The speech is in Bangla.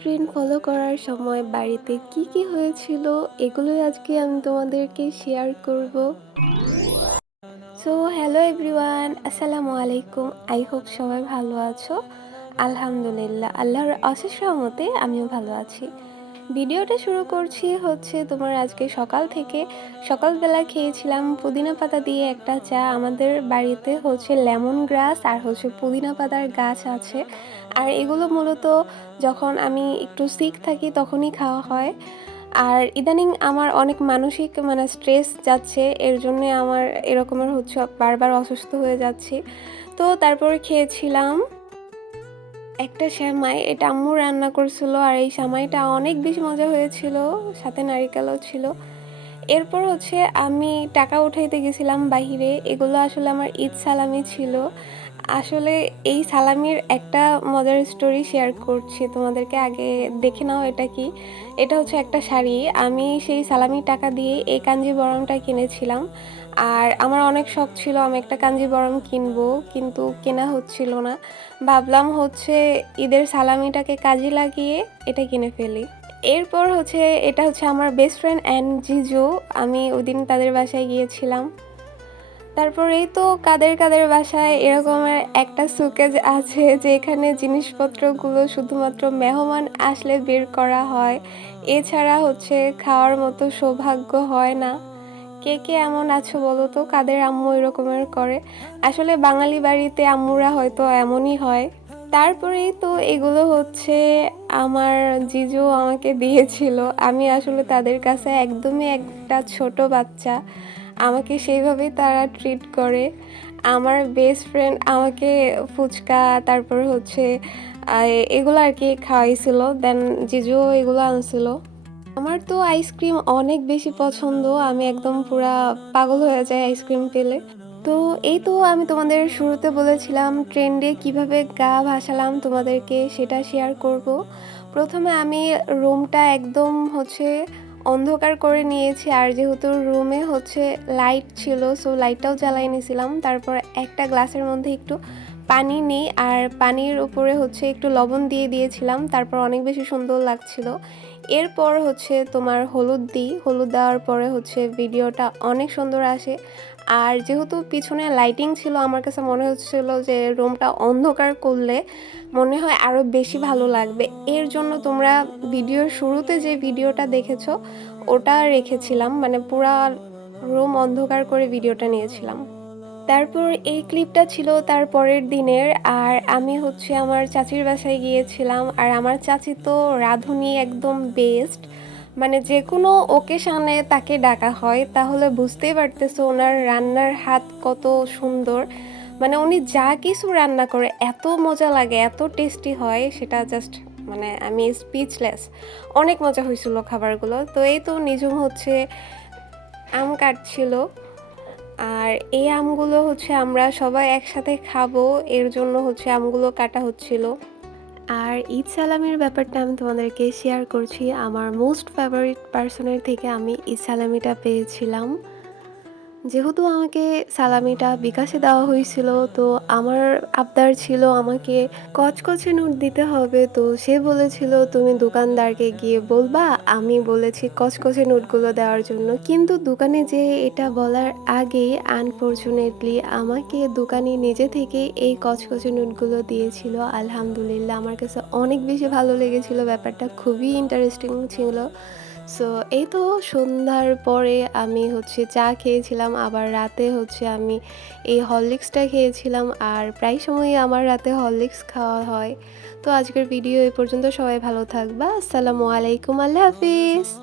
ট্রেন্ড ফলো করার সময় বাড়িতে কি কি হয়েছিল, এগুলোই আজকে আমি তোমাদেরকে শেয়ার করব। সো হ্যালো এভরিওয়ান আসসালামু আলাইকুম। আই হোপ সবাই ভালো আছো। আলহামদুলিল্লাহ, আল্লাহর অশেষ রহমতে আমিও ভালো আছি। ভিডিওটা শুরু করছি হচ্ছে তোমার আজকে সকাল থেকে। সকালবেলা খেয়েছিলাম পুদিনা পাতা দিয়ে একটা চা। আমাদের বাড়িতে হচ্ছে লেমন গ্রাস আর হচ্ছে পুদিনা পাতার গাছ আছে। আর এগুলো মূলত যখন আমি একটু সিক থাকি তখনই খাওয়া হয়। আর ইদানিং আমার অনেক মানসিক মানে স্ট্রেস যাচ্ছে, এর জন্যে আমার এরকমের হচ্ছে বারবার অসুস্থ হয়ে যাচ্ছি। তো তারপরে খেয়েছিলাম একটা শ্যামাই এটা আম্মু রান্না করছিল আর এই শ্যামাইটা অনেক বেশি মজা হয়েছিল, সাথে নারিকেলও ছিল। এরপর হচ্ছে আমি টাকা উঠাইতে গেছিলাম বাহিরে, এগুলো আসলে আমার ঈদ সালামি ছিল। আসলে এই সালামির একটা মজার স্টোরি শেয়ার করছি। তোমাদেরকে আগে দেখে নাও এটা কি। এটা হচ্ছে একটা শাড়ি। আমি সেই সালামির টাকা দিয়ে এই কাঞ্জিবরমটা কিনেছিলাম। আর আমার অনেক শখ ছিল আমি একটা কাঞ্জিবরম কিনবো, কিন্তু কেনা হচ্ছিল না। ভাবলাম হচ্ছে ঈদের সালামিটাকে কাজে লাগিয়ে এটা কিনে ফেলি। এরপর হচ্ছে এটা হচ্ছে আমার বেস্ট ফ্রেন্ড অ্যান্ড জিজু। আমি ওই তাদের বাসায় গিয়েছিলাম। তারপরেই তো কাদের কাদের বাসায় এরকমের একটা সুকেজ আছে যেখানে জিনিসপত্রগুলো শুধুমাত্র মেহমান আসলে বের করা হয়। এছাড়া হচ্ছে খাওয়ার মতো সৌভাগ্য হয় না। কে কে এমন আছো বলো তো? কাদের আম্মু এরকমের করে? আসলে বাঙালি বাড়িতে আম্মুরা হয়তো এমনই হয়। তারপরেই তো এগুলো হচ্ছে আমার জিজু আমাকে দিয়েছিল। আমি আসলে তাদের কাছে একদমই একটা ছোট বাচ্চা। আমাকে সেইভাবেই তারা ট্রিট করে। আমার বেস্ট ফ্রেন্ড আমাকে ফুচকা, তারপর হচ্ছে এগুলো আর কি খাওয়াইছিল। দেন জিজুও এগুলো আনছিল। আমার তো আইসক্রিম অনেক বেশি পছন্দ। আমি একদম পুরা পাগল হয়ে যাই আইসক্রিম পেলে। তো এই তো আমি তোমাদের শুরুতে বলেছিলাম ট্রেন্ডে কীভাবে গা ভাসালাম তোমাদেরকে, সেটা শেয়ার করব। প্রথমে আমি রুমটা একদম হচ্ছে অন্ধকার করে নিয়েছি আর যেহেতু রুমে হচ্ছে লাইট ছিল সো লাইটটাও জ্বালাই নিয়েছিলাম। তারপর একটা গ্লাসের মধ্যে একটু পানি নিই আর পানির উপরে হচ্ছে একটু লবণ দিয়ে দিয়েছিলাম, তারপর অনেক বেশি সুন্দর লাগছিল। এরপর হচ্ছে তোমার হলুদ দিই। হলুদ দেওয়ার পরে হচ্ছে ভিডিওটা অনেক সুন্দর আসে। আর যেহেতু পিছনে লাইটিং ছিল, আমার কাছে মনে হচ্ছিল যে রুমটা অন্ধকার করলে মনে হয় আরও বেশি ভালো লাগবে। এর জন্য তোমরা ভিডিওর শুরুতে যে ভিডিওটা দেখেছ, ওটা রেখেছিলাম। মানে পুরা রুম অন্ধকার করে ভিডিওটা নিয়েছিলাম। তারপর এই ক্লিপটা ছিল তার পরের দিনের। আর আমি হচ্ছে আমার চাচির বাসায় গিয়েছিলাম। আর আমার চাচি তো রাঁধুনি একদম বেস্ট মানে যে কোনো ওকেশানে তাকে ডাকা হয়, তাহলে বুঝতেই পারতেছো ওনার রান্নার হাত কত সুন্দর। মানে উনি যা কিছু রান্না করে, এত মজা লাগে, এত টেস্টি হয়, সেটা জাস্ট মানে আমি স্পিচলেস অনেক মজা হয়েছিল খাবারগুলো। তো এই তো নিজুম হচ্ছে আম কাটছিল। আর এই আমগুলো হচ্ছে আমরা সবাই একসাথে খাব, এর জন্য হচ্ছে আমগুলো কাটা হচ্ছিল। আর ঈদ সালামের ব্যাপারটা আমি তোমাদেরকে শেয়ার করছি। আমার মোস্ট ফেভারিট পার্সনের থেকে আমি ঈদ সালামিটা পেয়েছিলাম। যেহেতু আমাকে সালামিটা বিকাশে দেওয়া হয়েছিল, তো আমার আবদার ছিল আমাকে কচকচে নোট দিতে হবে। তো সে বলেছিল, তুমি দোকানদারকে গিয়ে বলবা, আমি বলেছি কচকচে নোটগুলো দেওয়ার জন্য। কিন্তু দোকানে যে এটা বলার আগেই আনফর্চুনেটলি আমাকে দোকানে নিজে থেকে এই কচকচে নোটগুলো দিয়েছিল। আলহামদুলিল্লাহ, আমার কাছে অনেক বেশি ভালো লেগেছিল। ব্যাপারটা খুবই ইন্টারেস্টিং ছিল। সো এই তো সন্ধ্যার পরে আমি হচ্ছে চা খেয়েছিলাম, আবার রাতে হচ্ছে আমি এই হরলিক্সটা খেয়েছিলাম, আর প্রায় সময়ই আমার রাতে হরলিক্স খাওয়া হয়। তো আজকের ভিডিও এই পর্যন্ত সবাই ভালো থাকবা, আসসালামু আলাইকুম, আল্লাহ হাফিজ।